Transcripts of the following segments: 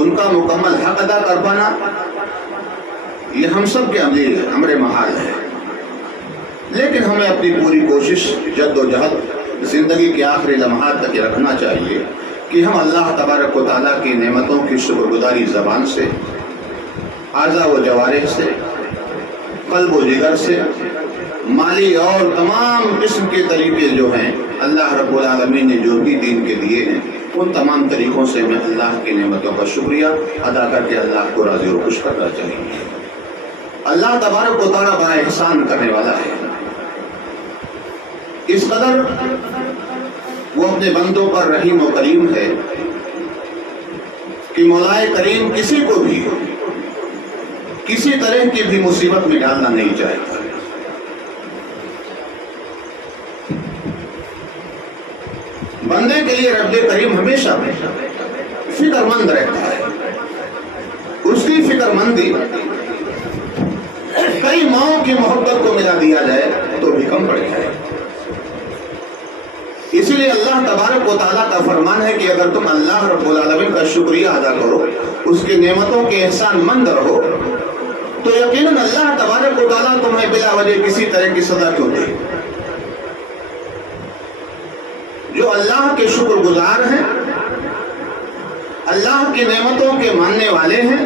ان کا مکمل حق ادا کر پانا یہ ہم سب کے امر محال ہے، لیکن ہمیں اپنی پوری کوشش، جد و جہد زندگی کے آخری لمحات تک یہ رکھنا چاہیے کہ ہم اللہ تبارک و تعالیٰ کی نعمتوں کی شکر گزاری زبان سے، اعضاء و جوارح سے، قلب و جگر سے، مالی اور تمام قسم کے طریقے جو ہیں اللہ رب العالمین نے جو بھی دین کے دیے ہیں، ان تمام طریقوں سے ہمیں اللہ کی نعمتوں کا شکریہ ادا کر کے اللہ کو راضی و خوش کرنا چاہیے۔ اللہ تبارک و تعالیٰ بڑا احسان کرنے والا ہے، اس قدر وہ اپنے بندوں پر رحیم و کریم ہے کہ مولا کریم کسی کو بھی کسی طرح کی بھی مصیبت میں ڈالنا نہیں چاہتا۔ بندے کے لیے رب کریم ہمیشہ فکر مند رہتا ہے، اس کی فکر مندی کئی ماؤں کی محبت کو ملا دیا جائے تو بھی کم پڑ جائے۔ اسی لیے اللہ تبارک و تعالیٰ کا فرمان ہے کہ اگر تم اللہ رب العالمین کا شکریہ ادا کرو، اس کی نعمتوں کے احسان مند رہو، تو یقیناً اللہ تبارک و تعالیٰ تمہیں بلا وجہ کسی طرح کی سزا کیوں دے۔ جو اللہ کے شکر گزار ہیں، اللہ کی نعمتوں کے ماننے والے ہیں،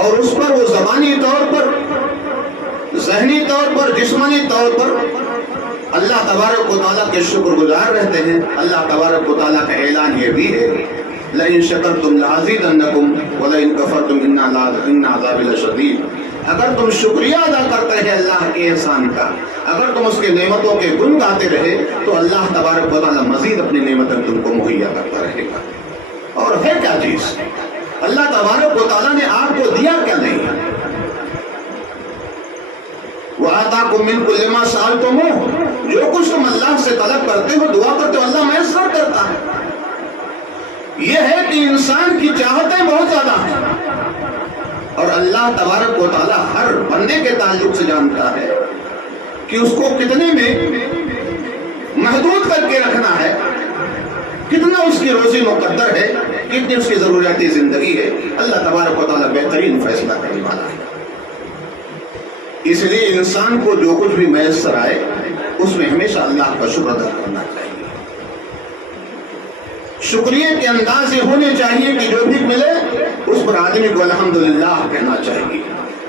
اور اس پر وہ زبانی طور پر، ذہنی طور پر، جسمانی طور پر اللہ تبارک و تعالیٰ کے شکر گزار رہتے ہیں، اللہ تبارک و تعالیٰ کا اعلان یہ بھی ہے لَإِن شَكَرْتُمْ لَأَزِيدَنَّكُمْ وَلَئِن كَفَرْتُمْ إِنَّ عَذَابِي لَشَدِيدٌ۔ اگر تم شکریہ ادا کرتے رہے اللہ کے احسان کا، اگر تم اس کے نعمتوں کے گن گاتے رہے، تو اللہ تبارک و تعالیٰ مزید اپنی نعمتیں تم کو مہیا کرتا رہے گا۔ اور ہے کیا چیز؟ اللہ تبارک و تعالیٰ نے آپ کو دیا کیا نہیں؟ وَآتَاكُم مِّن كُلِّ مَا سَأَلْتُمُوهُ، جو کچھ تم اللہ سے طلب کرتے ہو، دعا کرتے ہو، اللہ میسر کرتا ہے۔ یہ ہے کہ انسان کی چاہتیں بہت زیادہ ہیں، اور اللہ تبارک و تعالیٰ ہر بندے کے تعلق سے جانتا ہے کہ اس کو کتنے میں محدود کر کے رکھنا ہے، کتنا اس کی روزی مقدر ہے، کتنی اس کی ضروریاتی زندگی ہے۔ اللہ تبارک و تعالیٰ بہترین فیصلہ کرنے والا ہے۔ اس لیے انسان کو جو کچھ بھی میسر آئے اس میں ہمیشہ اللہ کا شکر ادا کرنا چاہیے۔ شکریہ کے انداز یہ ہونے چاہیے کہ جو بھی ملے اس پر آدمی کو الحمدللہ کہنا چاہیے۔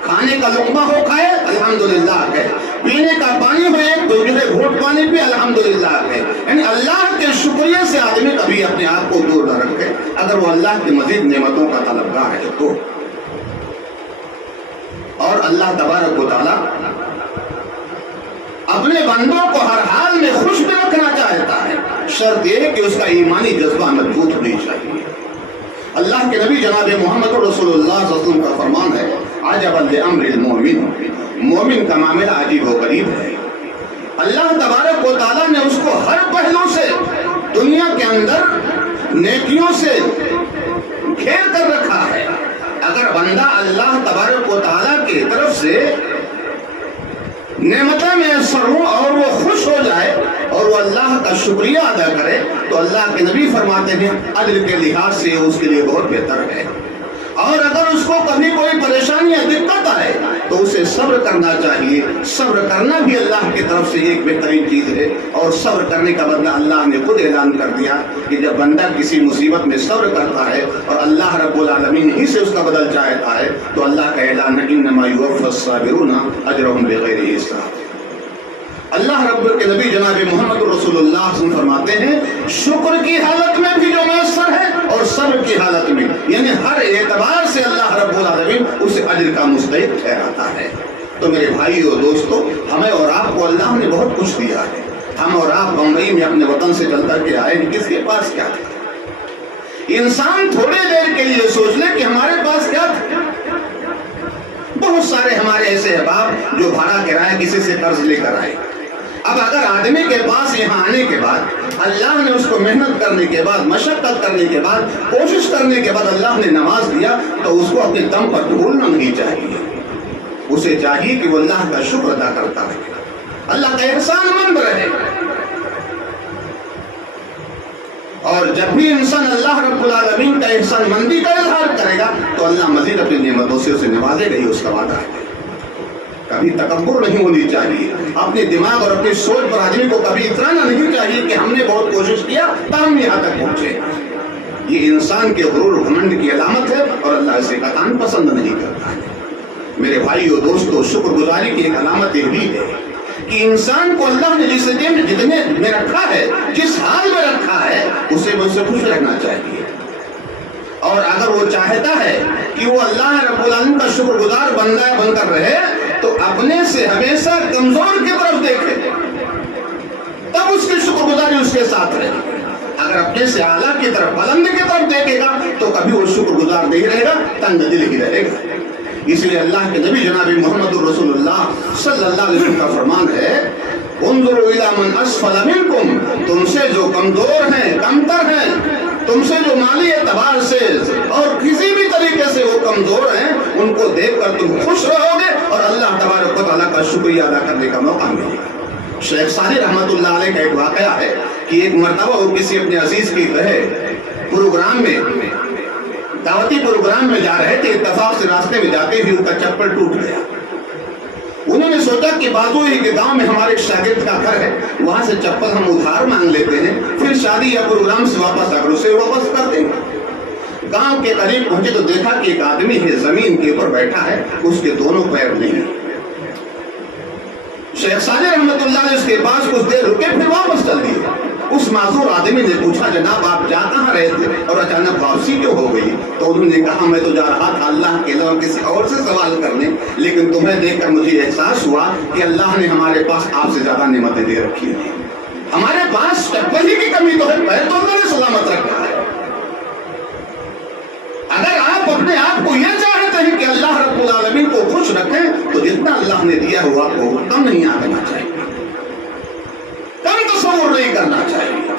کھانے کا لقمہ ہو کھائے الحمدللہ کہے، پینے کا پانی ہو ایک دوسرے گھونٹ پانی پہ الحمدللہ کہے۔ یعنی اللہ کے شکریہ سے آدمی کبھی اپنے آپ کو دور نہ رکھے، اگر وہ اللہ کی مزید نعمتوں کا طلبگار ہے تو۔ اور اللہ تبارک و تعالیٰ اپنے بندوں کو ہر حال میں خوش بھی رکھنا چاہتا ہے، شرط یہ کہ اس کا ایمانی جذبہ مضبوط ہونی چاہیے۔ اللہ کے نبی جناب محمد رسول اللہ صلی اللہ علیہ وسلم کا فرمان ہے عجبا لامر المؤمن، مومن کا معاملہ عجیب و غریب ہے۔ اللہ تبارک و تعالیٰ نے اس کو ہر پہلو سے دنیا کے اندر نیکیوں سے گھیر کر رکھا ہے۔ اگر بندہ اللہ تبارک و تعالیٰ کی طرف سے نعمتیں میسر ہوں اور وہ خوش ہو جائے اور وہ اللہ کا شکریہ ادا کرے، تو اللہ کے نبی فرماتے ہیں اجر کے لحاظ سے اس کے لیے بہت بہتر ہے۔ اور اگر اس کو کبھی کوئی پریشانی یا دقت آئے تو اسے صبر کرنا چاہیے۔ صبر کرنا بھی اللہ کی طرف سے ایک بہترین چیز ہے، اور صبر کرنے کا بدلہ اللہ نے خود اعلان کر دیا کہ جب بندہ کسی مصیبت میں صبر کرتا ہے اور اللہ رب العالمین ہی سے اس کا بدل چاہتا ہے، تو اللہ کا اعلان ہے انما یوفی الصابرون اجرهم بغیر حساب۔ اللہ رب کے نبی جناب محمد رسول اللہ صلی اللہ علیہ وسلم فرماتے ہیں شکر کی حالت میں بھی جو میسر ہے اور صبر کی حالت میں، یعنی ہر اعتبار سے اللہ رب العالمین اسے اجر کا مستحق ٹھہراتا ہے۔ تو میرے بھائی اور دوستو، ہمیں اور آپ کو اللہ نے بہت کچھ دیا ہے۔ ہم اور آپ بمبئی میں اپنے وطن سے چل کر کے آئے، کس کے پاس کیا تھا؟ انسان تھوڑے دیر کے لیے سوچ لے کہ ہمارے پاس کیا تھا۔ بہت سارے ہمارے ایسے احباب جو بھاڑا کرایہ کسی سے قرض لے کر آئے۔ اب اگر آدمی کے پاس یہاں آنے کے بعد اللہ نے اس کو محنت کرنے کے بعد، مشقت کرنے کے بعد، کوشش کرنے کے بعد اللہ نے نواز دیا، تو اس کو اپنے دم پر بھولنا نہیں چاہیے۔ اسے چاہیے کہ وہ اللہ کا شکر ادا کرتا رہے، اللہ کا احسان مند رہے۔ اور جب بھی انسان اللہ رب العالمین کا احسان مندی کا اظہار کرے گا تو اللہ مزید اپنی نعمتوں سے اسے نوازے گا، یہ اس کا وعدہ ہے۔ کبھی تکبر نہیں ہونی چاہیے، اپنے دماغ اور اپنی سوچ پر آدمی کو کبھی اترانا نہیں چاہیے کہ ہم نے بہت کوشش کیا تاہم یہاں تک پہنچے۔ یہ انسان کے غرور و گھمنڈ کی علامت ہے اور اللہ اسے قطعاً پسند نہیں کرتا ہے۔ میرے بھائیو دوستو، شکر گزاری کی ایک علامت یہ بھی ہے کہ انسان کو اللہ نے جس جتنے میں رکھا ہے، جس حال میں رکھا ہے، اسے مجھ سے خوش رہنا چاہیے۔ اور اگر وہ چاہتا ہے کہ وہ اللہ رب العالمین کا شکر گزار بندہ بن کر رہے تو اپنے سے ہمیشہ کمزور کی طرف دیکھے، تب اس کی شکر گزاری اس کے ساتھ رہے۔ اگر اپنے سے اعلیٰ کی طرف، بلند کی طرف دیکھے گا تو کبھی وہ شکر گزار نہیں رہے گا، تنگ دل ہی رہے گا۔ اس لیے اللہ کے نبی جناب محمد رسول اللہ صلی اللہ علیہ وسلم کا فرمان ہے، انظروا الی من اسفل منکم، تم سے جو کمزور ہیں، کمتر ہیں، تم سے جو مالی اعتبار سے اور کسی بھی طریقے سے وہ کمزور ہیں، ان کو دیکھ کر تم خوش رہو گے اور اللہ تبارک و تعالیٰ کا شکریہ ادا کرنے کا موقع ملے گا۔ شیخ صالح رحمۃ اللہ علیہ کا ایک واقعہ ہے کہ ایک مرتبہ وہ کسی اپنے عزیز کی پروگرام میں، دعوتی پروگرام میں جا رہے تھے، اتفاق سے راستے میں جاتے ہی ان کا چپل ٹوٹ گیا۔ انہوں نے سوچا کہ بازو ہی کے گاؤں میں ہمارے ایک شاگرد کا گھر ہے، وہاں سے چپل ہم ادھار مانگ لیتے ہیں، پھر شادی یا پروگرام سے واپس آ کر اسے واپس کر دیں گے۔ گاؤں کے قریب پہنچے تو دیکھا کہ ایک آدمی ہے، زمین کے اوپر بیٹھا ہے، اس کے دونوں پیر نہیں۔ شیخ صالح رحمۃ اللہ علیہ اس کے پاس کچھ دیر رکے، پھر واپس چل دیے۔ اس معذور آدمی نے پوچھا، جناب آپ جا کہاں رہے تھے اور اچانک واپسی کیوں ہو گئی؟ تو انہوں نے کہا، میں تو جا رہا تھا اللہ کے علاوہ کسی اور سے سوال کرنے، لیکن تمہیں دیکھ کر مجھے احساس ہوا کہ اللہ نے ہمارے پاس آپ سے زیادہ نعمتیں دے رکھی ہیں۔ ہمارے پاس چپل ہی کی کمی تو ہے، پیر تو اللہ نے سلامت رکھا ہے۔ اگر آپ اپنے آپ کو یہ چاہتے ہیں کہ اللہ رب العالمین کو خوش رکھیں تو جتنا اللہ نے دیا ہوا آپ کو کم نہیں آنا چاہیے، کم تصور نہیں کرنا چاہیے۔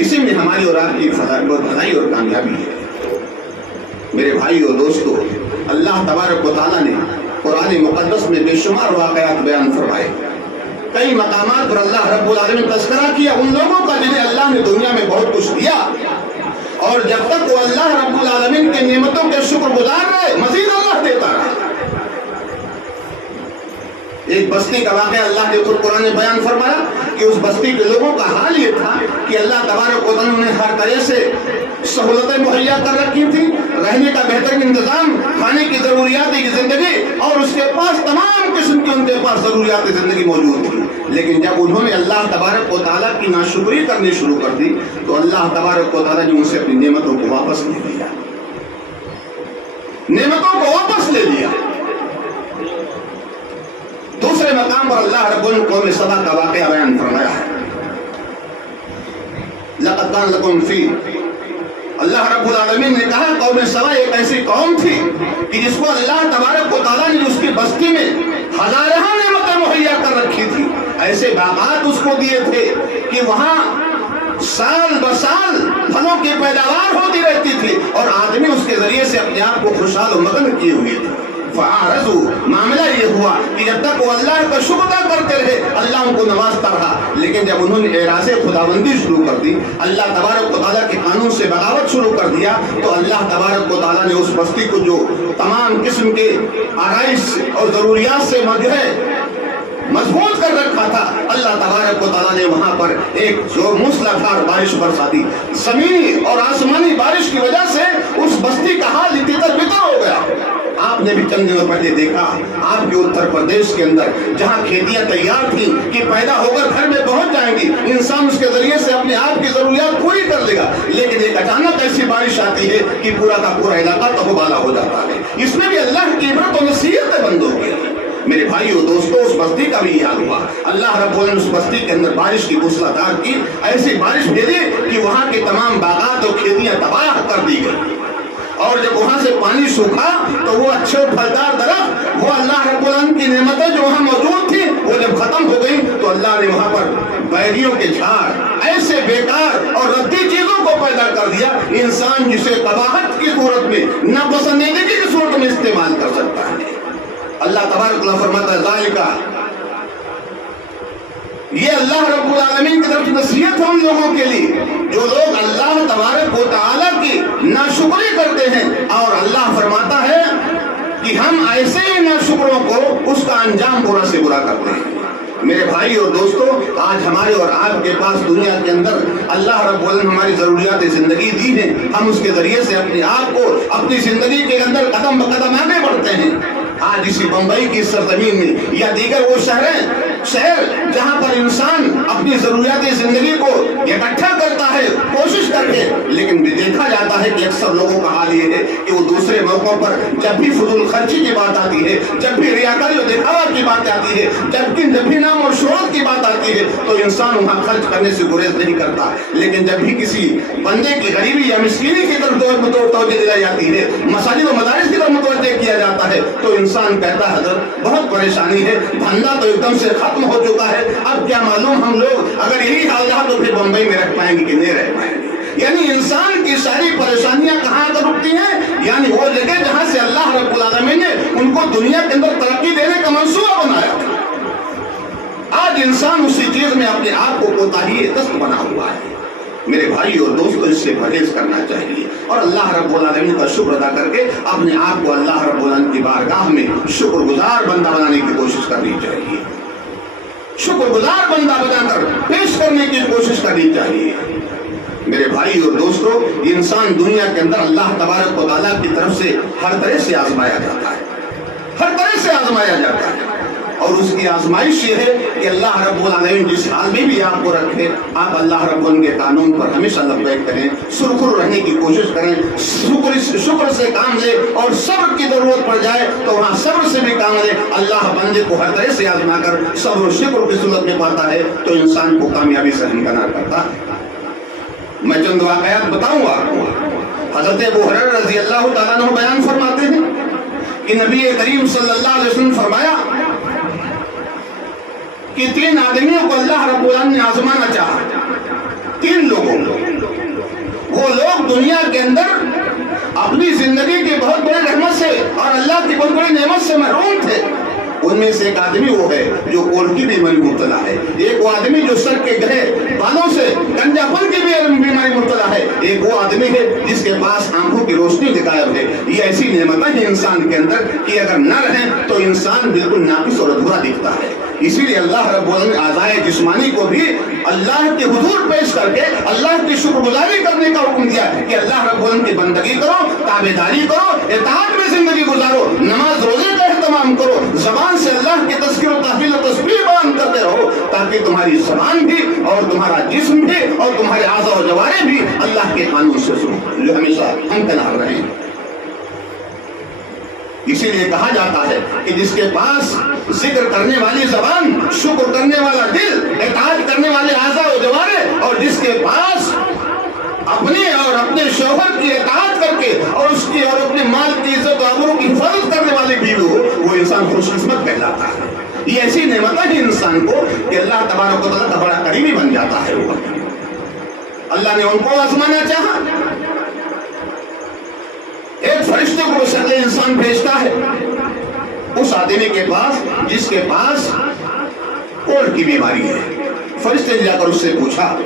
اسی میں ہماری اور آپ کی بھلائی اور کامیابی ہے۔ میرے بھائی اور دوستو، اللہ تبارک و تعالیٰ نے قرآن مقدس میں بے شمار واقعات بیان فرمائے۔ کئی مقامات پر اللہ رب العالمین نے تذکرہ کیا ان لوگوں کا جنہیں اللہ نے دنیا میں بہت کچھ دیا، اور جب تک وہ اللہ رب العالمین کے نعمتوں کے شکر گزار رہے، مزید اللہ دیتا رہا۔ ایک بستی کا واقعہ اللہ نے خود قرآن میں بیان فرمایا کہ اس بستی کے لوگوں کا حال یہ تھا کہ اللہ تبارک و تعالیٰ نے ہر طرح سے سہولتیں مہیا کر رکھی تھی، رہنے کا بہترین انتظام، کھانے کی ضروریات کی زندگی، اور اس کے پاس تمام قسم کی ان کے پاس ضروریات زندگی موجود تھی۔ لیکن جب انہوں نے اللہ تبارک و تعالیٰ کی ناشکری کرنی شروع کر دی تو اللہ تبارک و تعالیٰ نے ان سے اپنی نعمتوں کو واپس لے لیا، نعمتوں کو واپس لے لیا۔ دوسرے مقام پر اللہ رب العالمین قوم سبا کا واقعہ بیان فرمایا ہے، لقد کان لکم فی، اللہ رب العالمین نے کہا قوم سبا ایک ایسی قوم تھی کہ جس کو اللہ تبارک و تعالیٰ نے اس کی بستی میں ہزارہ نعمتیں مہیا کر رکھی تھی، ایسے باغات اس کو دیے تھے کہ وہاں سال بسال پھلوں کی پیداوار ہوتی رہتی تھی اور آدمی اس کے ذریعے سے اپنے آپ کو خوشحال و مگن کیے ہوئے تھے۔ فَعَرَضُوا، معاملہ یہ ہوا کہ جب تک وہ اللہ کا شکر ادا کرتے رہے اللہ ان کو نوازتا رہا، لیکن جب انہوں نے اعراض خداوندی شروع کر دی، اللہ تبارک و تعالیٰ کے قانون سے بغاوت شروع کر دیا، تو اللہ تبارک و تعالیٰ نے اس بستی کو جو تمام قسم کے آرائش اور ضروریات سے مضبوط کر رکھا تھا، اللہ تبارک و تعالیٰ نے وہاں پر ایک جو موسلادھار بارش برسا دی۔ زمینی اور آسمانی بارش کی وجہ سے اس بستی کا حال تتر بتر ہو گیا۔ آپ نے بھی چند دنوں پہلے دیکھا آپ کے اتر پردیش کے اندر جہاں کھیتیاں تیار تھیں کہ پیدا ہو کر گھر میں پہنچ جائیں گی، انسان اس کے ذریعے سے اپنے آپ کی ضروریات پوری کر لے گا، لیکن ایک اچانک ایسی بارش آتی ہے کہ پورا کا پورا علاقہ تباہ ہو جاتا ہے۔ اس میں بھی اللہ کی عبرت و نصیحت ہے بندوں کے لیے۔ میرے بھائیو دوستو، اس بستی کا بھی یہ حال ہوا، اللہ رب العالمین نے اس بستی کے اندر بارش کی موسلادھار کی، ایسی بارش بھیجی کہ وہاں کے تمام باغات اور کھیتیاں تباہ کر دی گئی، اور جب وہاں سے پانی سوکھا تو وہ اچھے پھلدار درخت، وہ اللہ رب العالمین کی نعمتیں جو وہاں موجود تھی، وہ جب ختم ہو گئی تو اللہ نے وہاں پر بیریوں کے جھاڑ، ایسے بیکار اور ردی چیزوں کو پیدا کر دیا، انسان جسے قباحت کی صورت میں، ناپسندیدگی کی صورت میں استعمال کر سکتا ہے۔ اللہ تبارک و تعالیٰ فرماتا ہے ذالک یہ اللہ رب العالمین کی طرف سے نصیحت ہے ان لوگوں کے لیے جو لوگ اللہ تبارک و تعالیٰ کی ناشکری کرتے ہیں، اور اللہ فرماتا ہے کہ ہم ایسے ہی ناشکروں کو اس کا انجام برا سے برا کرتے ہیں۔ میرے بھائی اور دوستو، آج ہمارے اور آپ کے پاس دنیا کے اندر اللہ رب العالمین ہماری ضروریات زندگی دی ہیں، ہم اس کے ذریعے سے اپنے آپ کو اپنی زندگی کے اندر قدم بقدم آگے بڑھتے ہیں۔ آج اسی بمبئی کی سرزمین میں یا دیگر وہ شہر جہاں پر انسان اپنی ضروریات زندگی کو اکٹھا کرتا ہے کوشش کر کے، لیکن دیکھا جاتا ہے کہ اکثر لوگوں کا حال یہ ہے کہ وہ دوسرے موقعوں پر جب بھی فضول خرچی کی بات آتی ہے، جب بھی ریاکاری و دکھاوا کی بات آتی ہے، جب بھی نام اور شہرت کی بات آتی ہے تو انسان وہاں خرچ کرنے سے گریز نہیں کرتا، لیکن جب بھی کسی بندے کی غریبی یا مسکینی کی طرف توجہ دی جاتی ہے، مساجد و مدارس کی طرف متوجہ کیا جاتا ہے، تو انسان کہتا ہے حضرت بہت پریشانی ہے، دھندا تو ایک دم سے ختم ہو چکا ہے، اب کیا معلوم ہم لوگ اگر یہی حال رہا تو پھر بمبئی میں رہ پائیں گے کہ نہیں رہ پائیں گے۔ یعنی انسان کی ساری پریشانیاں کہاں آ کر رکتی ہیں؟ یعنی وہ جگہ جہاں سے اللہ رب العالمین نے ان کو دنیا کے اندر ترقی دینے کا منصوبہ بنایا تھا۔ آج انسان اسی چیز میں اپنے آپ کو کوتاہی دست بنا ہوا ہے۔ میرے بھائی اور دوستو، اس سے پرہیز کرنا چاہیے اور اللہ رب العالمین کا شکر ادا کر کے اپنے آپ کو اللہ رب العالمین کی بارگاہ میں شکر گزار بندہ بنانے کی کوشش کرنی چاہیے، شکر گزار بندہ بنا کر پیش کرنے کی کوشش کرنی چاہیے۔ میرے بھائی اور دوستو، انسان دنیا کے اندر اللہ تبارک و تعالیٰ کی طرف سے ہر طرح سے آزمایا جاتا ہے، ہر طرح سے آزمایا جاتا ہے، اور اس کی آزمائش یہ ہے کہ اللہ رب العالمین جس حال میں بھی آپ کو رکھے، آپ اللہ رب العالمین کے قانون پر ہمیشہ لبیک کریں، سرخر رہنے کی کوشش کریں، شکر سے کام لے، اور صبر کی ضرورت پڑ جائے تو وہاں صبر سے بھی کام لے۔ اللہ بندے کو ہر طرح سے آزما کر صبر و شکر کی صورت میں پاتا ہے تو انسان کو کامیابی سے ہمکنار کرتا ہے۔ میں چند واقعات بتاؤں آپ کو۔ حضرت ابو ہریرہ رضی اللہ تعالیٰ عنہ بیان فرماتے ہیں کہ نبی کریم صلی اللہ علیہ وسلم فرمایا کہ 3 آدمیوں کو اللہ رب العالمین نے آزمانا چاہا، 3 لوگوں کو۔ وہ لوگ دنیا کے اندر اپنی زندگی کی بہت بڑی رحمت سے اور اللہ کی بہت بڑی نعمت سے محروم تھے۔ ان میں سے ایک آدمی وہ ہے جو کول کی بیماری مبتلا ہے، ایک وہ آدمی جو سر کے گہرے بالوں سے گنجا پن کی بیماری مبتلا ہے، ایک وہ آدمی ہے جس کے پاس آنکھوں کی روشنی غائب ہے۔ یہ ایسی نعمتیں ہیں انسان کے اندر کہ اگر نہ رہیں تو انسان بالکل ناقص اور ادھورا دکھتا ہے۔ اسی لیے اللہ رب العالمین نے اعضائے جسمانی کو بھی اللہ کے حضور پیش کر کے اللہ کی شکر گزاری کرنے کا حکم دیا کہ اللہ رب العالمین کی بندگی کرو، تابعداری کرو، اطاعت میں زندگی گزارو، نماز روزے کا اہتمام کرو، زبان سے اللہ کی تذکر و تحلیل و تسبیح بیان کرتے رہو، تاکہ تمہاری زبان بھی اور تمہارا جسم بھی اور تمہارے اعضاء و جوارح بھی اللہ کے قانون سے سنو، جو ہمیشہ ہمکنار رہیں۔ اسی لیے کہا جاتا ہے کہ جس کے پاس ذکر کرنے والی زبان، شکر کرنے والا دل، اطاعت کرنے والے اعضاء و جوارح، اور جس کے پاس اپنے اور اپنے شوہر کی اطاعت کر کے اور اس کی اور اپنے مال کی عزت و آبرو کی حفاظت کرنے والی بیوی ہو، وہ انسان خوش قسمت کہلاتا ہے۔ یہ ایسی نعمتیں ہیں انسان کو کہ اللہ تبارک و تعالیٰ کا بڑا قریبی بن جاتا ہے۔ وہ اللہ نے ان کو آزمانا چاہا، ایک فرشتے کو شکل انسان بھیجتا ہے اس آدمی کے پاس جس کے پاس کولڈ کی بیماری ہے۔ فرشتے نے جا کر اس سے پوچھا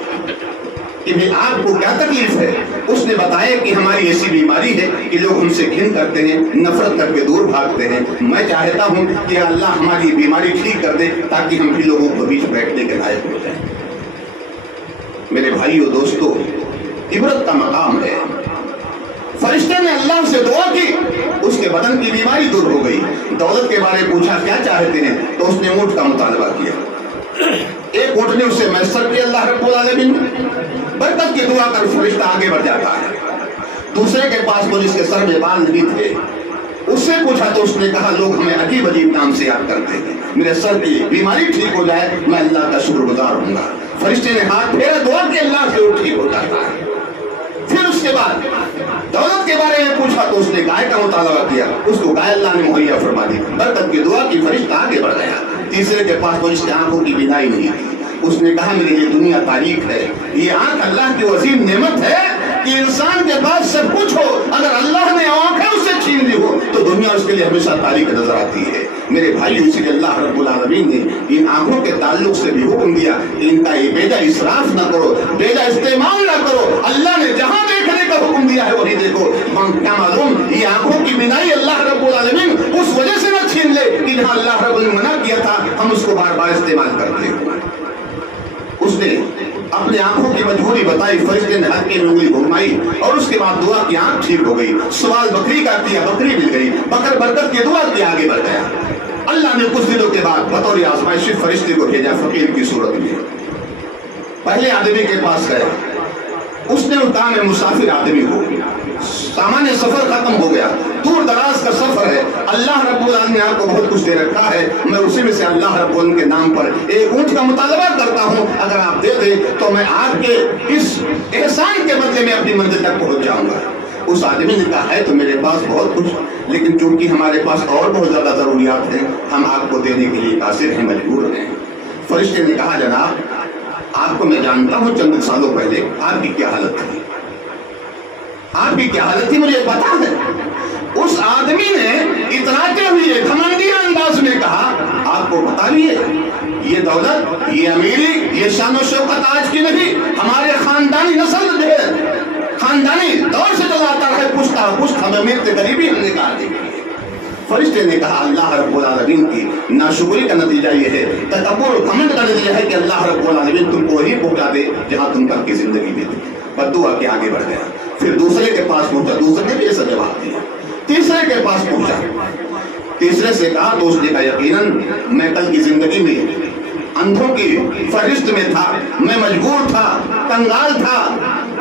کہ بھی آپ کو کیا تکلیف ہے؟ اس نے بتایا کہ ہماری ایسی بیماری ہے کہ لوگ ہم سے گھن کرتے ہیں، نفرت کر کے دور بھاگتے ہیں، میں چاہتا ہوں کہ اللہ ہماری بیماری ٹھیک کر دے تاکہ ہم بھی لوگوں کے بیچ بیٹھنے کے لائق ہو جائیں۔ میرے بھائیو دوستو، عبرت کا مقام ہے۔ فرشتے نے اللہ سے دعا کی، اس کے بدن کی بیماری دور ہو گئی۔ دولت کے بارے پوچھا کیا چاہتے ہیں تو اس نے اونٹ کا مطالبہ کیا، ایک اونٹ نے اسے میسر کیا اللہ رب العالمین، برکت کی دعا کر فرشتہ آگے بڑھ جاتا ہے۔ دوسرے کے پاس وہ جس کے سر میں بال نہیں تھے، اس سے پوچھا تو اس نے کہا لوگ ہمیں عجیب عجیب نام سے یاد کرتے ہیں، میرے سر کی بیماری ٹھیک ہو جائے میں اللہ کا شکر گزار ہوں گا۔ فرشتے نے ہاتھ پھیرا، دعا کی، اللہ سے وہ ٹھیک ہو جاتا ہے۔ پھر اس کے بعد دولت کے بارے میں پوچھا تو اس نے گائے کا مطالبہ کیا، اس کو گائے اللہ نے مہیا فرما دی، برکت کی دعا کی، فرشتہ آگے بڑھ گیا۔ تیسرے کے پاس وہ جس کی آنکھوں کی بینائی نہیں تھی، اس نے کہا میری یہ دنیا تاریخ ہے، یہ آنکھ اللہ کی عظیم نعمت ہے کہ انسان کے پاس سب کچھ ہو، اگر اللہ نے آنکھیں اسے چھین لی ہو تو دنیا اس کے لیے ہمیشہ تاریک نظر آتی ہے۔ میرے بھائی، اسی لیے اللہ رب العالمین نے ان آنکھوں کے تعلق سے بھی حکم دیا کہ ان کا یہ بیجا اسراف نہ کرو، بیجا استعمال نہ کرو۔ اللہ نے جہاں دیکھنے کا حکم دیا ہے وہی دیکھو۔ کیا معلوم یہ آنکھوں کی بینائی اللہ رب العالمین اس وجہ سے نہ چھین لے کہ جہاں اللہ رب العالمین منع کیا تھا ہم اس کو بار بار استعمال کرتے ہیں۔ اس نے اپنے آنکھوں کی مجبوری بتائی، فرشتے نے ہاتھ کی انگلی گھمائی اور اس کے بعد دعا کی، آنکھ ٹھیک ہو گئی۔ سوال بکری کا کیا، بکری مل گئی۔ بکر برکت کی دعا کی، آگے بڑھ گیا۔ اللہ نے کچھ دنوں کے بعد بطور آزمائش فرشتے کو بھیجا فقیر کی صورت میں۔ پہلے آدمی کے پاس گیا، اس نے کہا میں مسافر آدمی ہوں، سامان سفر ختم ہو گیا، دور دراز کا سفر ہے، اللہ رب العالمین نے آپ کو بہت کچھ دے رکھا ہے، میں اسی میں سے اللہ رب العالمین کے نام پر ایک اونٹ کا مطالبہ کرتا ہوں، اگر آپ دے دیں تو میں آپ کے اس احسان کے بدلے میں اپنی منزل تک پہنچ جاؤں گا۔ اس آدمی نے کہا ہے تو میرے پاس بہت کچھ، لیکن چونکہ ہمارے پاس اور بہت زیادہ ضروریات ہیں، ہم آپ کو دینے کے لیے قاصر ہیں، مجبور ہیں۔ فرشتے نے کہا جناب آپ کو میں جانتا ہوں، چند سالوں پہلے آپ کی کیا حالت تھی، آپ کی کیا حالت تھی مجھے پتا ہے۔ اس آدمی نے اتراتے ہوئے گھمنڈیہ انداز میں کہا آپ کو پتا بھی ہے یہ دولت، یہ امیری، یہ شان و شوکت آج کی نہیں، ہمارے خاندانی نسل جو ہے، خاندانی دور سے چلا آتا رہے، پشتا پشت ہمیں امیر سے قریبی ہم نے کہا دی۔ فرشتے نے کہا اللہ رب العالمین کی ناشکری کا نتیجہ یہ ہے، تکبر و گھمنڈ کا نتیجہ ہے کہ اللہ رب العالمین تم کو وہی پہنچا دے جہاں تم کل کی زندگی میں تھی۔ بددعا کے آگے بڑھ گیا، پھر دوسرے کے پاس پہنچا، دوسرے نے بھی ایسا جواب دیا، تیسرے کے پاس پہنچا، تیسرے سے کہا تو اس نے کہا یقیناً میں کل کی زندگی میں اندھوں کی فہرست میں تھا، میں مجبور تھا، کنگال تھا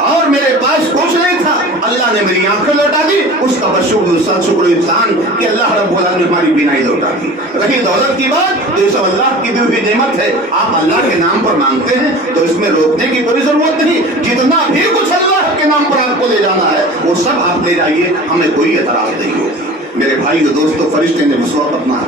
اور میرے پاس کچھ نہیں تھا، اللہ نے میری آنکھیں لوٹا دی، اس کا شکر انسان کہ اللہ رب العالمین نے ہماری بینائی لوٹا دی۔ رہی دولت کی بات تو یہ سب اللہ کی دی ہوئی نعمت ہے، آپ اللہ کے نام پر مانگتے ہیں تو اس میں روکنے کی کوئی ضرورت نہیں، جتنا بھی کچھ اللہ کے نام پر آپ کو لے جانا ہے وہ سب آپ لے جائیے، ہمیں کوئی اعتراض نہیں ہوگی۔ میرے بھائی اور دوستو، فرشتے نے اس وقت اپنا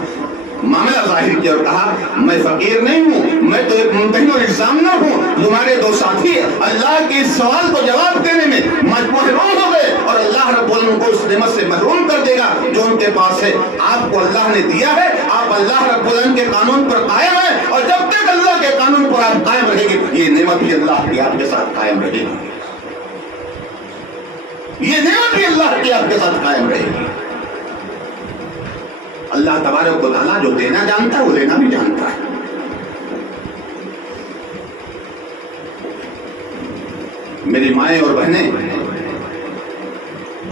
معاملہ ظاہر کیا اور کہا میں فقیر نہیں ہوں، میں تو ایک ممتحن اور ایگزامنر ہوں، تمہارے دو ساتھی اللہ کے اس سوال کو جواب دینے میں محروم ہو گئے اور اللہ رب العالمین کو اس نعمت سے محروم کر دے گا جو ان کے پاس ہے۔ آپ کو اللہ نے دیا ہے، آپ اللہ رب العالمین کے قانون پر قائم ہیں اور جب تک اللہ کے قانون پر آپ قائم رہیں گے یہ نعمت بھی اللہ کی آپ کے ساتھ قائم رہے گی، یہ نعمت بھی اللہ کی آپ کے ساتھ قائم رہے گی۔ اللہ تبارک و تعالیٰ جو دینا جانتا ہے وہ لینا بھی جانتا ہے۔ میری مائیں اور بہنیں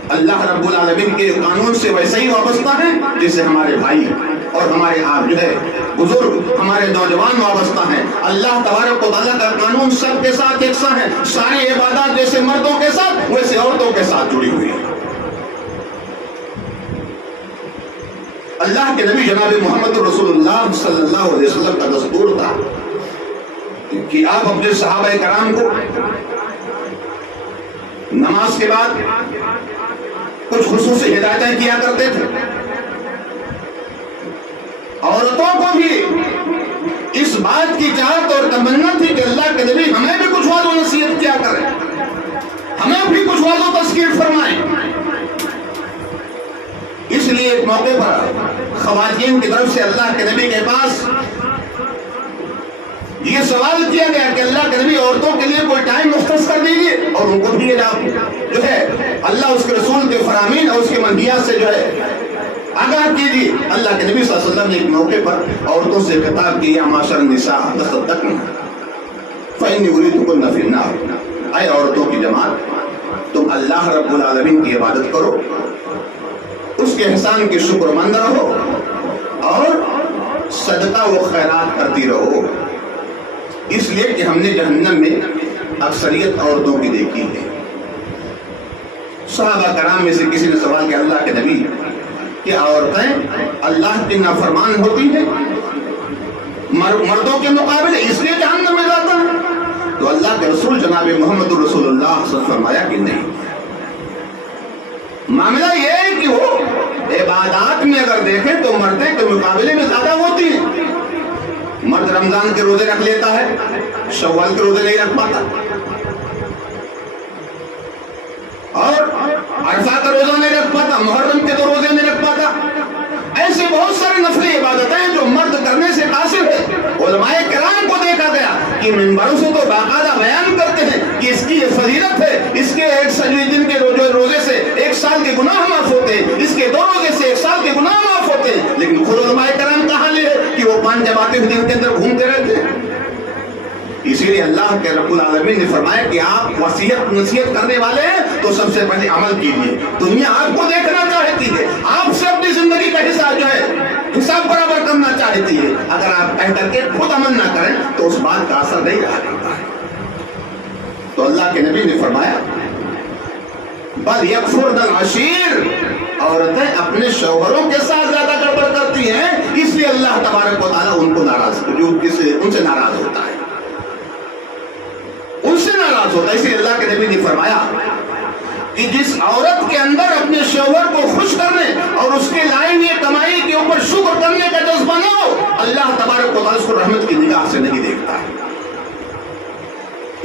اللہ رب العالمین کے قانون سے ویسے ہی وابستہ ہیں جیسے ہمارے بھائی اور ہمارے آپ جو ہے بزرگ، ہمارے نوجوان وابستہ ہیں۔ اللہ تبارک و تعالیٰ کا قانون سب کے ساتھ یکساں ہے، ساری عبادات جیسے مردوں کے ساتھ ویسے عورتوں کے ساتھ جڑی ہوئی ہے۔ اللہ کے نبی جناب محمد رسول اللہ صلی اللہ علیہ وسلم کا دستور تھا کہ آپ اپنے صحابہ کرام کو نماز کے بعد کچھ خصوصی ہدایتیں کیا کرتے تھے، عورتوں کو بھی اس بات کی چاہت اور تمنا تھی کہ اللہ کے نبی ہمیں بھی کچھ وعظ و نصیحت کیا کریں، ہمیں بھی کچھ وعظ و تذکیر فرمائیں۔ اس لیے ایک موقع پر خواتین کی طرف سے اللہ کے نبی کے پاس یہ سوال کیا گیا کہ اللہ کے نبی عورتوں کے لیے کوئی ٹائم مختص کر دیجیے اور ان کو بھی جو ہے اللہ اس کے رسول کے فرامین اور اس کے منہیات سے جو ہے آگاہ کیجیے۔ اللہ کے نبی صلی اللہ علیہ وسلم نے ایک موقع پر عورتوں سے خطاب کیا، معاشر النساء تصدقن فإنی أریدکن فی النار، اے عورتوں کی جماعت تم اللہ رب العالمین کی عبادت کرو، اس کے احسان کی شکر مند رہو اور صدقہ و خیرات کرتی رہو، اس لیے کہ ہم نے جہنم میں اکثریت عورتوں کی دیکھی ہے۔ صحابہ کرام میں سے کسی نے سوال کیا اللہ کے نبی کہ عورتیں اللہ کی نافرمان ہوتی ہیں مردوں کے مقابلے اس لیے جہنم میں جاتا ہے؟ تو اللہ کے رسول جناب محمد رسول اللہ صلی اللہ علیہ وسلم فرمایا کہ نہیں، معاملہ یہ ہے کہ وہ عبادات میں اگر دیکھیں تو مردے کے مقابلے میں زیادہ ہوتی ہیں۔ مرد رمضان کے روزے رکھ لیتا ہے، شوال کے روزے نہیں رکھ پاتا، رکھ پاتا, محرم کے 2 روزے نہیں رکھ پاتا. ایسے بہت سارے نفلی عبادتیں جو مرد کرنے سے قاصر ہے. علماء کرام کو دیکھا گیا کہ منبروں سے تو باقاعدہ بیان کرتے ہیں کہ اس کی یہ فضیلت ہے, اس کے 1 دن کے روزے سے 1 سال کے گناہ معاف ہوتے ہیں, اس کے 2 روزے سے 1 سال کے گناہ معاف ہوتے ہیں. لیکن خود علماء کرام کا حال یہ ہے کہ وہ 5 جماعتیں دن کے اندر گھومتے رہتے ہیں. اسی لیے اللہ کے رب العالمین نے فرمایا کہ آپ وصیت نصیحت کرنے والے ہیں تو سب سے پہلے عمل کیجیے. دنیا آپ کو دیکھنا چاہتی ہے, آپ سے اپنی زندگی کا حساب جو ہے حساب برابر کرنا چاہتی ہے. اگر آپ کہہ کر کے خود عمل نہ کریں تو اس بات کا اثر نہیں رہا کرتا ہے. تو اللہ کے نبی نے فرمایا بل یکفرن العشیر, عورتیں اپنے شوہروں کے ساتھ زیادہ گڑبڑ کرتی ہیں, اس لیے اللہ تبارک و تعالیٰ ان کو ناراض ان سے ناراض ہوتا ہے, ان سے ناراض ہوتا ہے. اس لیے اللہ کے نبی نے فرمایا کہ جس عورت کے اندر اپنے شوہر کو خوش کرنے اور اس کے لائے ہوئے کمائی کے اوپر شکر کرنے کا جذبہ نہ ہو, اللہ تبارک و تعالیٰ اس کو رحمت کی نگاہ سے نہیں دیکھتا ہے.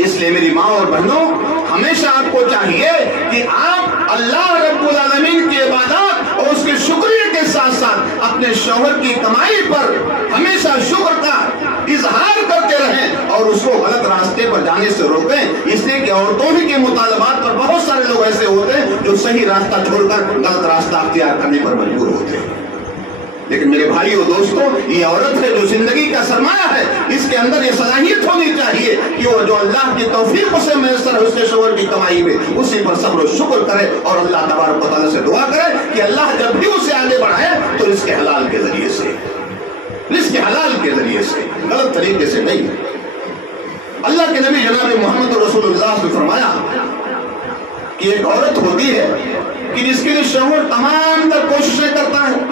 اس لیے میری ماں اور بہنوں, ہمیشہ آپ کو چاہیے کہ آپ اللہ رب العالمین کی عبادات اور اس کے شکریہ کے ساتھ ساتھ اپنے شوہر کی کمائی پر ہمیشہ شکر کا اظہار کرتے رہیں اور اس کو غلط راستے پر جانے سے روکیں. اس لیے کہ عورتوں ہی کے مطالبات پر بہت سارے لوگ ایسے ہوتے ہیں جو صحیح راستہ چھوڑ کر غلط راستہ اختیار کرنے پر مجبور ہوتے ہیں. لیکن میرے بھائی اور دوستوں, یہ عورت ہے جو زندگی کا سرمایہ ہے, اس کے اندر یہ صلاحیت ہونی چاہیے کہ وہ جو اللہ کی توفیق اسے میسر ہے اس کے شوہر کی کمائی میں اسی پر صبر و شکر کرے اور اللہ تبارک و تعالیٰ سے دعا کرے کہ اللہ جب بھی اسے آگے بڑھائے تو رزق حلال کے ذریعے سے, رزق حلال کے ذریعے سے, غلط طریقے سے نہیں. اللہ کے نبی جناب محمد رسول اللہ نے فرمایا کہ ایک عورت ہوتی ہے کہ جس کے لیے شوہر تمام تر کوششیں کرتا ہے,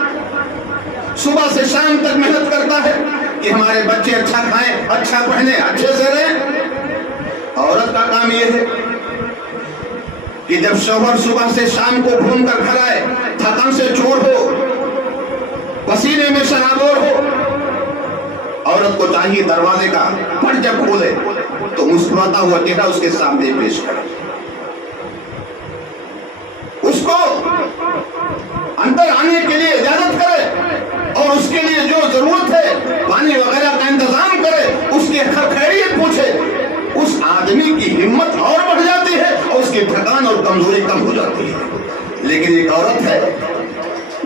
صبح سے شام تک محنت کرتا ہے کہ ہمارے بچے اچھا کھائیں, اچھا پہنیں, اچھے سے رہیں. عورت کا کام یہ ہے کہ جب شوہر صبح سے شام کو گھوم کر گھر آئے, تھکن سے چور ہو, پسینے میں شرابور ہو, عورت کو چاہیے دروازے کا پٹ جب کھولے تو مسکراتا ہوا چہرہ اس کے سامنے پیش کرے, اس کو اندر آنے کے لیے اجازت کرے اور اس کے لیے جو ضرورت ہے پانی وغیرہ کا انتظام کرے, اس کی خیریت پوچھے. اس آدمی کی ہمت اور بڑھ جاتی ہے اور اس کی تھکان اور کمزوری کم ہو جاتی ہے. لیکن ایک عورت ہے,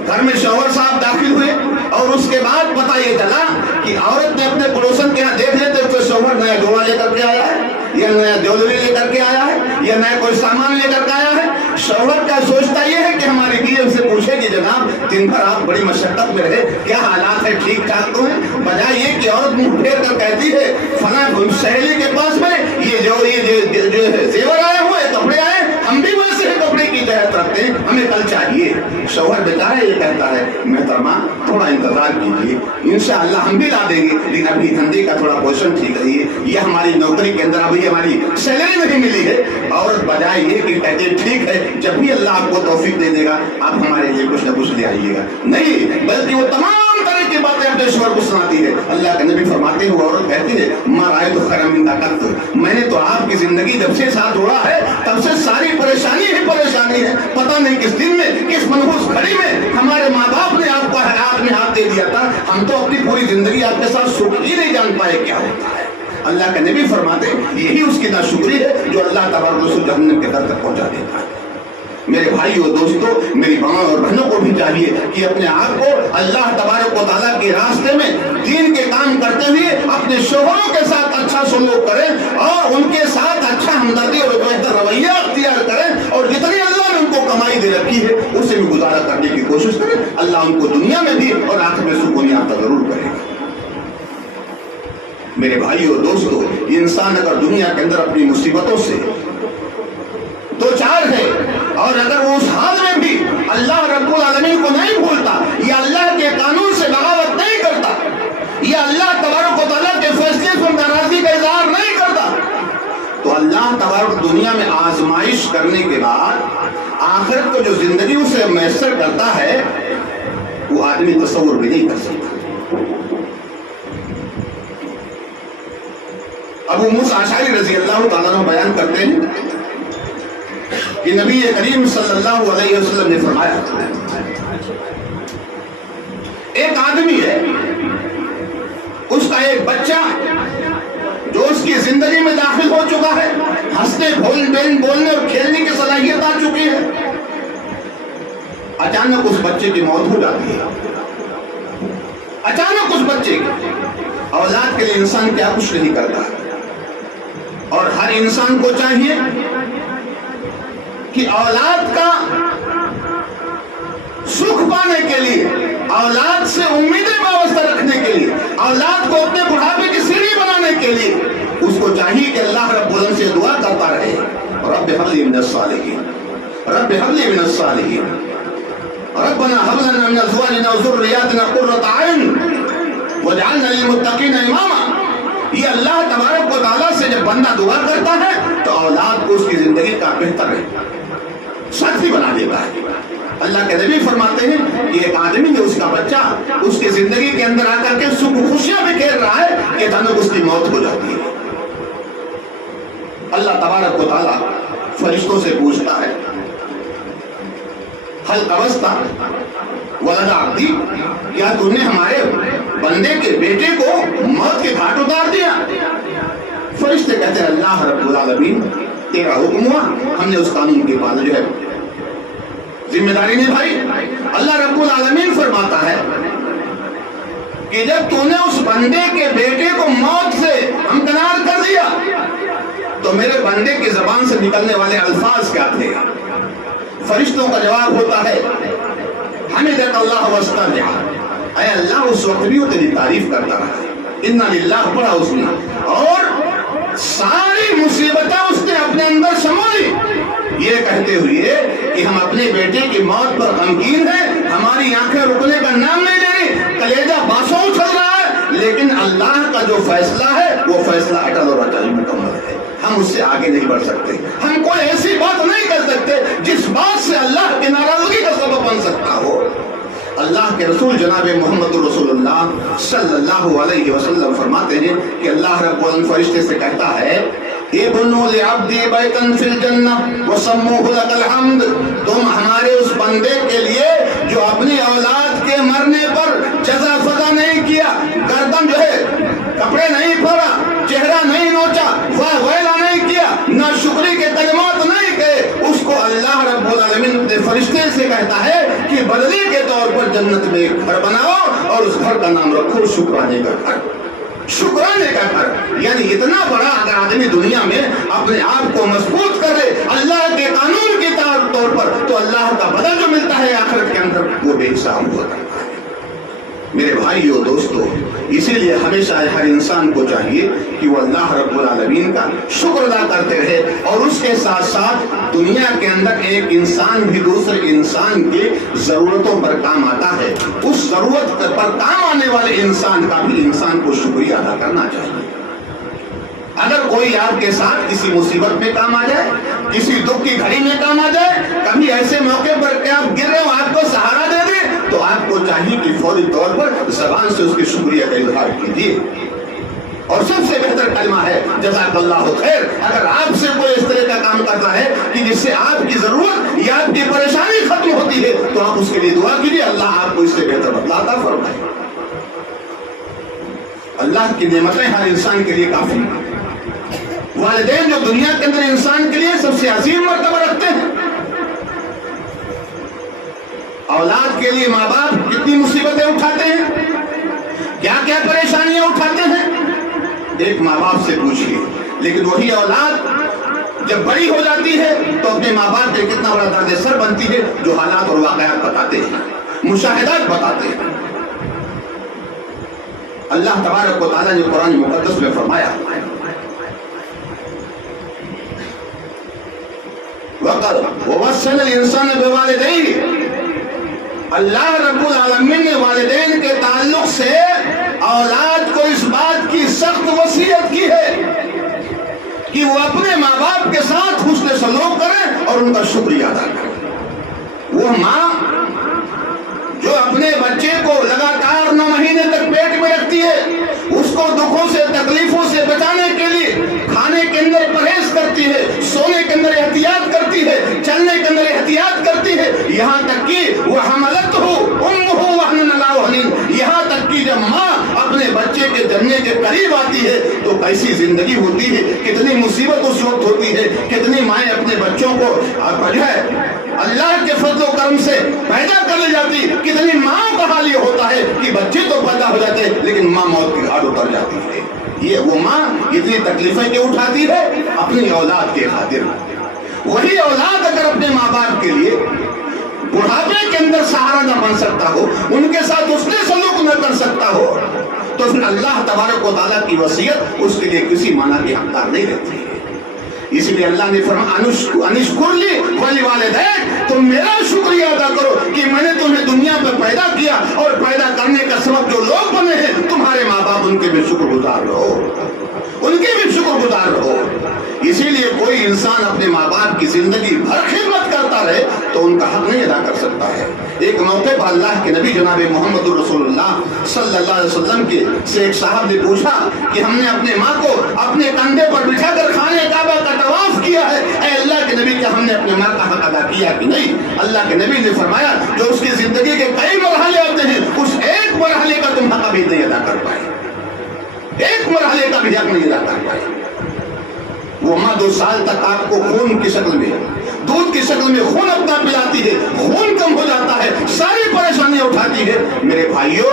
گھر میں شوہر صاحب داخل ہوئے اور اس کے بعد پتہ یہ چلا کہ عورت نے اپنے پڑوسن کے یہاں دیکھ لیتے ہوئے شوہر نیا جوڑا لے کر کے آیا ہے یا نیا جویلری لے کر کے آیا ہے یا نیا کوئی سامان لے کر کے آیا ہے. شوہر کا سوچتا یہ ہے کہ ہماری بیوی سے پوچھے کہ جناب دن بھر آپ بڑی مشقت میں رہے, کیا حالات ہے, ٹھیک ٹھاک تو ہیں, بجائے یہ کہ عورت منہ پھیر کر کہتی ہے فلاں سہیلی کے پاس میں یہ جو زیور آئے ہوئے, کپڑے آئے, ہم بھی ویسے ہی کپڑے کی جہت رکھتے ہیں, ہمیں کل چاہیے. شوہر بیچارہ یہ کہتا ہے محترمہ تھوڑا انتظار کیجیے, انشاءاللہ ہم بھی لا دیں گے, لیکن ابھی دھندے کا تھوڑا پوزیشن ٹھیک رہیے, یہ ہماری نوکری کے اندر ابھی ہماری سیلری نہیں ملی ہے. عورت بجائے یہ کہ کہتے ٹھیک ہے جب بھی اللہ آپ کو توفیق دے دے گا آپ ہمارے لیے کچھ نہ کچھ لے آئیے گا, نہیں بلکہ وہ تمام طرح کی باتیں اپنے شوہر کو سناتی ہے. اللہ کے نبی فرماتے ہیں, وہ عورت کہتی ہے ما رأیت خیرا من طاقت, میں نے تو آپ کی زندگی جب سے ساتھ جوڑا ہے تب سے ساری پریشانی ہی پریشانی ہے. پتہ نہیں کس دن میں کس منحوس گھڑی میں ہمارے ماں باپ نے آپ کو ہاتھ میں ہاتھ دے دیا تھا, ہم تو اپنی پوری زندگی آپ کے ساتھ سکھ ہی نہیں جان پائے کیا ہوتا ہے. اللہ کے نبی فرماتے ہیں یہی اس کی ناشکری ہے جو اللہ تبارک و تعالیٰ جہنم کے در تک پہنچا دیتا ہے. میرے بھائی اور دوستوں, میری ماں اور بہنوں کو بھی چاہیے کہ اپنے آپ کو اللہ تبارک و تعالیٰ کے راستے میں دین کے کام کرتے ہوئے اپنے شوہروں کے ساتھ اچھا سلوک کریں اور ان کے ساتھ اچھا ہمدردی اور بہتر رویہ اختیار کریں اور جتنی اللہ نے ان کو کمائی دے رکھی ہے اسے بھی گزارا کرنے کی کوشش کریں. اللہ ان کو دنیا میں بھی اور آخرت میں سکون یافتہ ضرور کرے گا. میرے بھائی اور دوستو, انسان اگر دنیا کے اندر اپنی مصیبتوں سے دو چار ہے اور اگر وہ اس حال میں بھی اللہ رب العالمین کو نہیں بھولتا یا اللہ کے قانون سے بغاوت نہیں کرتا یا اللہ تبارک و تعالیٰ کے فیصلے پر ناراضی کا اظہار نہیں کرتا, تو اللہ تبارک دنیا میں آزمائش کرنے کے بعد آخرت کو جو زندگی اسے میسر کرتا ہے وہ آدمی تصور بھی نہیں کر سکتا. ابو موسیٰ اشعری رضی اللہ تعالیٰ عنہ بیان کرتے ہیں کہ نبی کریم صلی اللہ علیہ وسلم نے فرمایا ایک آدمی ہے، اس کا ایک بچہ جو اس کی زندگی میں داخل ہو چکا ہے، ہنسنے بولنے اور کھیلنے کی صلاحیت آ چکی ہے، اچانک اس بچے کی موت ہو جاتی ہے۔ اچانک اس بچے کی اولاد کے لیے انسان کیا کچھ نہیں کرتا، اور ہر انسان کو چاہیے کہ اولاد کا سکھ پانے کے لیے، اولاد سے امیدیں وابستہ رکھنے کے لیے، اولاد کو اپنے بڑھاپے کی سیڑھی بنانے کے لیے اس کو چاہیے کہ اللہ رب العزت سے دعا کرتا رہے، رب هب لي من الصالحين، رب هب لي من الصالحين، ربنا هب لنا من ازواجنا وذرياتنا قرة اعين واجعلنا للمتقين اماما۔ یہ اللہ تبارک و تعالیٰ سے جب بندہ دعا کرتا ہے تو اولاد کو اس کی زندگی کا بہتر ساتھی بنا دیتا ہے۔ اللہ کے نبی فرماتے ہیں کہ ایک آدمی ہے، اس کا بچہ اس کی زندگی کے اندر آ کر کے سکھ خوشیاں بکھیر رہا ہے کہ اچانک اس کی موت ہو جاتی ہے۔ اللہ تبارک و تعالیٰ فرشتوں سے پوچھتا ہے حل قبضت ولد عبدی، کیا تم نے ہمارے بندے کے بیٹے کو موت کے گھاٹ اتار دیا؟ فرشتے کہتے ہیں اللہ رب العالمین تیرا حکم ہوا، ہم نے اس قانون کے بعد جو ہے ذمہ داری نبھائی۔ اللہ رب العالمین فرماتا ہے کہ جب تو نے اس بندے کے بیٹے کو موت سے ہمکنار کر دیا تو میرے بندے کی زبان سے نکلنے والے الفاظ کیا تھے؟ فرشتوں کا جواب ہوتا ہے حمدک اللہ واسترجع، اے اللہ اس وقت بھی وہ تیری تعریف کرتا رہا، انا للہ بڑا اس نے، اور ساری مصیبتیں اس نے اپنے اندر سمولی، یہ کہتے ہوئے کہ ہم اپنے بیٹے کی موت پر غمگین ہیں، ہماری آنکھیں رکنے کا نام نہیں لے رہی، کلیجہ باسوں اچھل رہا ہے، لیکن اللہ کا جو فیصلہ ہے وہ فیصلہ اٹل اور اٹل مکمل ہے، ہم اس سے آگے نہیں بڑھ سکتے، ہم کوئی ایسی بات نہیں کر سکتے جس بات سے اللہ کی ناراضگی کا سبب بن سکتا ہو۔ اللہ کے رسول جناب محمد رسول اللہ صلی اللہ علیہ وسلم فرماتے ہیں کہ اللہ رب العالمین فرشتے سے کہتا ہے ابنوا لعبدی بیتا فی الجنہ وسموہ لک الحمد، تم ہمارے اس بندے کے لیے جو اپنی اولاد کے مرنے پر جزا فضا نہیں کیا، گردن جو ہے کپڑے نہیں پھوڑا، چہرہ نہیں نوچا، واہ ویلا نہیں کیا، نہ شکری کے کلمات نہیں کہے، اس کو اللہ رب العالمین اپنے فرشتے سے کہتا ہے کہ بدلے کے طور پر جنت میں ایک گھر بناؤ اور اس گھر کا نام رکھو شکرانے کا گھر، شکرانے کا گھر۔ یعنی اتنا بڑا اگر آدمی دنیا میں اپنے آپ کو مضبوط کرے اللہ کے قانون کے طور پر تو اللہ کا بدل جو ملتا ہے آخرت کے اندر وہ بے حساب ہوتا ہے۔ میرے بھائیو دوستو، اسی لیے ہمیشہ ہر انسان کو چاہیے کہ وہ اللہ رب العالمین کا شکر ادا کرتے رہے، اور اس کے ساتھ ساتھ دنیا کے اندر ایک انسان بھی دوسرے انسان کی ضرورتوں پر کام آتا ہے، اس ضرورت پر کام آنے والے انسان کا بھی انسان کو شکریہ ادا کرنا چاہیے۔ اگر کوئی آپ کے ساتھ کسی مصیبت میں کام آ جائے، کسی دکھ کی گھڑی میں کام آ جائے، کبھی ایسے موقع پر کہ آپ گر رہے ہو آپ کو سہارا دے دے، تو آپ کو چاہیے کہ فوری طور پر زبان سے اس کے شکریہ کا اظہار کیجیے، اور سب سے بہتر کلمہ ہے جزاک اللہ خیر۔ اگر آپ سے کوئی اس طرح کا کام کرتا ہے کہ جس سے آپ کی ضرورت یا آپ کی پریشانی ختم ہوتی ہے تو آپ اس کے لیے دعا کیجیے، اللہ آپ کو اس سے بہتر بدلہ عطا فرمائے۔ اللہ کی نعمتیں ہر انسان کے لیے کافی ہیں۔ والدین جو دنیا کے اندر انسان کے لیے سب سے عظیم مرتبہ رکھتے ہیں، اولاد کے لیے ماں باپ کتنی مصیبتیں اٹھاتے ہیں، کیا کیا پریشانیاں اٹھاتے ہیں، ایک ماں باپ سے پوچھئے۔ لیکن وہی اولاد جب بڑی ہو جاتی ہے تو اپنے ماں باپ کے کتنا بڑا درد سر بنتی ہے، جو حالات اور واقعات بتاتے ہیں، مشاہدات بتاتے ہیں۔ اللہ تبارک و تعالیٰ نے قرآن مقدس میں فرمایا وَوَصَّلَ الْإِنسَانَ بِوَالِدَيْهِ، اللہ رب العالمین نے والدین کے تعلق سے اولاد کو اس بات کی سخت وصیت کی ہے کہ وہ اپنے ماں باپ کے ساتھ حسن سلوک کریں اور ان کا شکریہ ادا کریں۔ وہ ماں جو اپنے بچے کو لگاتار 9 مہینے تک پیٹ میں رکھتی ہے، اس کو دکھوں سے تکلیفوں سے بچانے کے لیے کھانا کھانے کے اندر پرہیز کرتی ہے، سونے کے اندر احتیاط کرتی ہے، چلنے کے اندر احتیاط کرتی ہے، یہاں تک کہ وہ حملت ہو امہ وہن علی وہن، یہاں تک کہ جب ماں اپنے بچے کے جننے کے قریب آتی ہے تو کیسی زندگی ہوتی ہے، کتنی مصیبت اس وقت ہوتی ہے، کتنی مائیں اپنے بچوں کو جو ہے اللہ کے فضل و کرم سے پیدا کر لی جاتی، کتنی ماں کا حال یہ ہوتا ہے کہ بچے تو پیدا ہو جاتے ہیں لیکن ماں موت کی گھاٹ اتر جاتی ہے۔ یہ وہ ماں اتنی تکلیفیں کیوں اٹھاتی ہے؟ اپنی اولاد کے خاطر۔ وہی اولاد اگر اپنے ماں باپ کے لیے بڑھاپے کے اندر سہارا نہ بن سکتا ہو، ان کے ساتھ اس نے سلوک نہ کر سکتا ہو، تو پھر اللہ تبارک و تعالیٰ کی وصیت اس کے لیے کسی معنی کی حقدار نہیں رہتی ہے۔ اس لیے اللہ نے فرمایا انشکر لی ولوالدیک، تم میرا شکریہ ادا کرو کہ میں نے تمہیں دنیا پہ پیدا کیا، اور پیدا کرنے کا سبب جو لوگ بنے ہیں تمہارے ماں باپ، ان کے بھی شکر گزار رہو، ان کے بھی شکر گزار رہو۔ اسی لیے کوئی انسان اپنے ماں باپ کی زندگی بھر خدمت کرتا رہے تو ان کا حق نہیں ادا کر سکتا ہے۔ ایک موقع پر اللہ کے نبی جناب محمد رسول اللہ صلی اللہ علیہ وسلم کے سے ایک صاحب نے پوچھا کہ ہم نے اپنے ماں کو اپنے کندھے پر بٹھا کر خانہ کعبہ کا طواف کیا ہے، اے اللہ کے نبی کیا ہم نے اپنے ماں کا حق ادا کیا کہ نہیں؟ اللہ کے نبی نے فرمایا جو اس کی زندگی کے کئی مرحلے ہوتے ہیں، اس ایک مرحلے کا تم حق ابھی نہیں ادا کر پائے، ایک مرحلے کا بھی حق نہیں ادا کر پائے۔ وہ ماں 2 سال تک آپ کو خون کی شکل میں، دودھ کی شکل میں خون اپنا پلاتی ہے، خون کم ہو جاتا ہے، ساری پریشانیاں اٹھاتی ہے۔ میرے بھائیوں،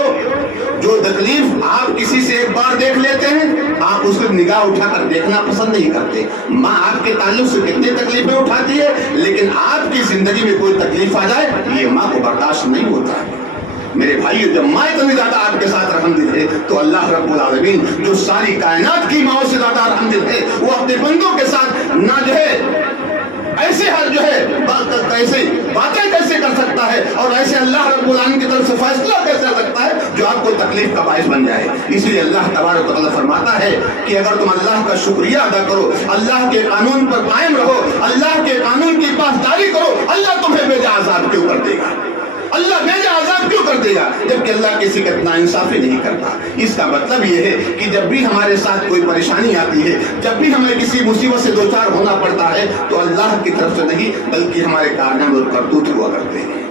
جو تکلیف آپ کسی سے ایک بار دیکھ لیتے ہیں، آپ اس کی نگاہ اٹھا کر دیکھنا پسند نہیں کرتے۔ ماں آپ کے تعلق سے کتنی تکلیفیں اٹھاتی ہے، لیکن آپ کی زندگی میں کوئی تکلیف آ جائے یہ ماں کو برداشت نہیں ہوتا ہے۔ میرے بھائیو، جب ماں اتنی زیادہ آپ کے ساتھ رحمدل ہے تو اللہ رب العالمین جو ساری کائنات کی ماں سے زیادہ رحمدل ہے، وہ اپنے بندوں کے ساتھ نہ جو ہے ایسے حال جو ہے ایسے باتیں کیسے کر سکتا ہے، اور ایسے اللہ رب العالمین کی طرف سے فیصلہ کیسے لگتا ہے جو آپ کو تکلیف کا باعث بن جائے۔ اسی لیے اللہ تبارک و تعالیٰ فرماتا ہے کہ اگر تم اللہ کا شکریہ ادا کرو، اللہ کے قانون پر قائم رہو، اللہ کے قانون کی پاسداری کرو، اللہ تمہیں بے جا عذاب کیوں کر دے گا؟ اللہ بے جا عذاب کیوں کر دے گا جبکہ اللہ کسی کا اتنا انصافی نہیں کرتا؟ اس کا مطلب یہ ہے کہ جب بھی ہمارے ساتھ کوئی پریشانی آتی ہے، جب بھی ہمیں کسی مصیبت سے دوچار ہونا پڑتا ہے تو اللہ کی طرف سے نہیں بلکہ ہمارے کارنامے اور کرتوت ہوا کرتے ہیں۔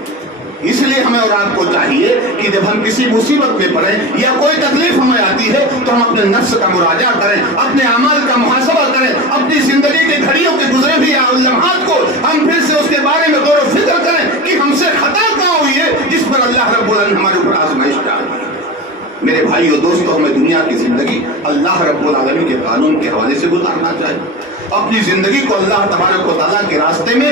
اس لیے ہمیں اور آپ کو چاہیے کہ جب ہم کسی مصیبت میں پڑیں یا کوئی تکلیف ہمیں آتی ہے تو ہم اپنے نفس کا مراجعہ کریں، اپنے اعمال کا محاسبہ کریں، اپنی زندگی کے گھڑیوں کے گزرے ہوئے لمحات کو ہم پھر سے اس کے بارے میں غور و فکر کریں کہ ہم سے خطا کہاں ہوئی ہے جس پر اللہ رب العالمین ہمارے اوپر آزمائش ڈال دی۔ میرے بھائیو دوستو، ہمیں دنیا کی زندگی اللہ رب العالمین کے قانون کے حوالے سے گزارنا چاہیے، اپنی زندگی کو اللہ تبارک و تعالیٰ کے راستے میں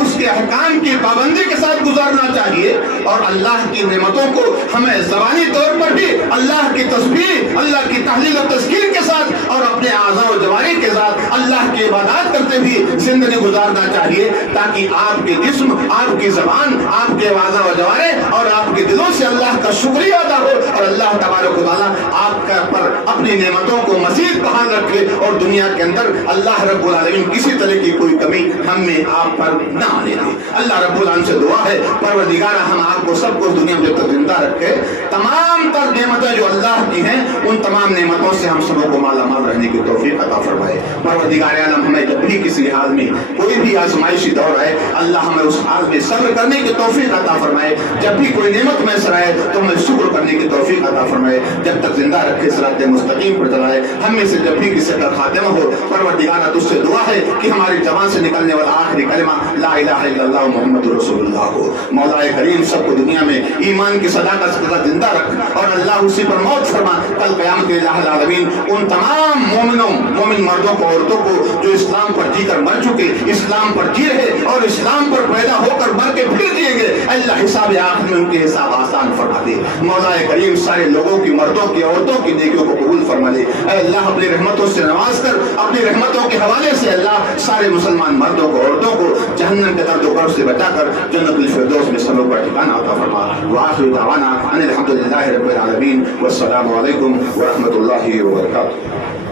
اس کے احکام کی پابندی کے ساتھ گزارنا چاہیے، اور اللہ کی نعمتوں کو ہمیں زبانی طور پر بھی اللہ کی تسبیح، اللہ کی تحلیل و تذکیر کے ساتھ اور اپنے اعضاء و جوارح کے ساتھ اللہ کی عبادات کرتے ہوئے زندگی گزارنا چاہیے، تاکہ آپ کے جسم، آپ کی زبان، آپ کے اعضاء و جوارح اور آپ کے دلوں سے اللہ کا شکریہ ادا ہو، اور اللہ تبارک و تعالیٰ آپ کا پر اپنی نعمتوں کو مزید بحال رکھے، اور دنیا کے اندر اللہ رب العالمین کسی طرح کی کوئی کمی ہم میں آپ پر نہ آنے دے۔ اللہ رب العالمین سے دعا ہے پروردگار ہم آپ کو سب کو دنیا میں جب تک زندہ رکھے، تمام تر نعمتیں جو اللہ کی ہیں ان تمام نعمتوں سے ہم سب کو مالا مال رہنے کی توفیق عطا فرمائے۔ پروردگار عالم ہمیں جب بھی کسی حال میں کوئی بھی آزمائشی دور آئے، اللہ ہمیں اس حال میں صبر کرنے کی توفیق عطا فرمائے، جب بھی کوئی نعمت میسر آئے تو ہمیں شکر کرنے کی توفیق عطا فرمائے، جب تک زندہ رکھے صراط مستقیم پر چلائے۔ ہم میں سے جب بھی کسی کا خاتمہ ہو، پروردگار تجھ سے دعا ہے کہ ہماری زبان سے نکلنے والا آخری کلمہ لا الہ الا اللہ محمد رسول اللہ ہو۔ مولا کریم سب کو دنیا میں ایمان کی صداقت کے ساتھ زندہ رکھ، اور اللہ اسی پر موت فرما۔ کل قیامت الہ العالمین ان تمام مومن مردوں کو، عورتوں کو جو اسلام پر جی کر مر چکے، اسلام پر جی رہے اور اسلام پر پیدا ہو کر مر کے پھر جیے گے، اللہ حساب آخر میں ان کے حساب آسان فرما دے۔ مولا کریم سارے لوگوں کی، مردوں کی، عورتوں کی نیکیوں کو قبول فرما دے۔ اے اللہ اپنی رحمتوں سے نواز کر، اپنی رحمتوں کے حوالے سے اللہ سارے مسلمان مردوں کو، عورتوں کو جہنم کے درد و غم سے بچا کر جنت الفردوس میں سب کا ٹھکانہ عطا فرما۔ وآخر دعوانا ان الحمد للہ رب العالمین، والسلام علیکم ورحمۃ اللہ وبرکاتہ۔